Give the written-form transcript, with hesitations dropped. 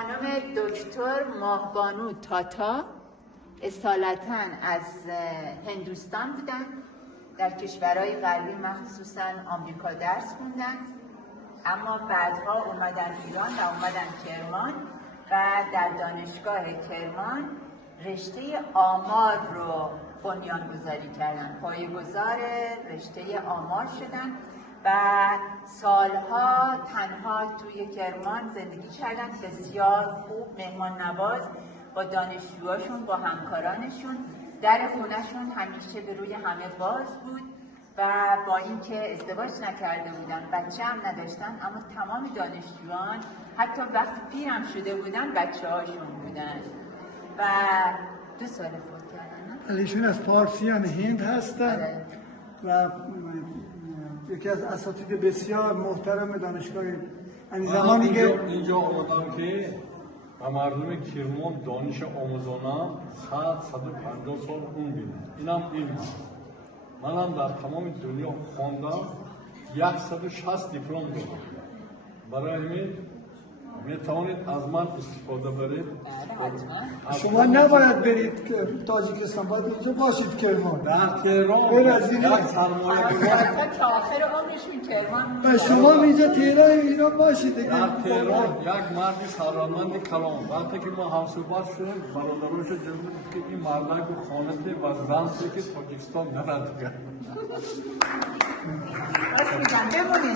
خانم دکتر ماهبانو تاتا اصالتاً از هندوستان بودن، در کشورهای غربی مخصوصاً آمریکا درس خوندن، اما بعدها اومدن ایران و اومدن کرمان و در دانشگاه کرمان رشته آمار رو بنیانگذاری کردن، پایه‌گذار رشته آمار شدن و سالها تنها توی کرمان زندگی کردن، بسیار خوب، مهمان نواز با دانشجوهاشون، با همکارانشون. در خونهشون همیشه به روی همه باز بود و با اینکه ازدواج نکرده بودن، بچه هم نداشتن، اما تمام دانشجویان حتی وقتی پیرم شده بودن بچه هاشون بودن و 2 سال فوت کردن. ایشون از پارسیان هند هستن آره. و یکی از اساتید بسیار محترم دانشگاه. یعنی زمانی که اینجا آمدم که و مردم کرمان دانش آموزانم 150 سال اون بینم. اینم علم است. من هم در تمام دنیا خواندم، 160 دیپلم دارم. برای همین میتوانید از من استفاده برید. شما نباید برید تاجیکستان، باید اینجا باشید کرمان. در تهران یک سرمایه گذار تا آخر عمرشون کرمان و شما اینجا تهران ایران باشید. در تهران یک مردی سرمند کلام، وقتی که ما هم صحبت شدیم برادرانش جمعه که این مردک و خانته و زنده که تاجیکستان نرد کرد. راست میگم، بمونید.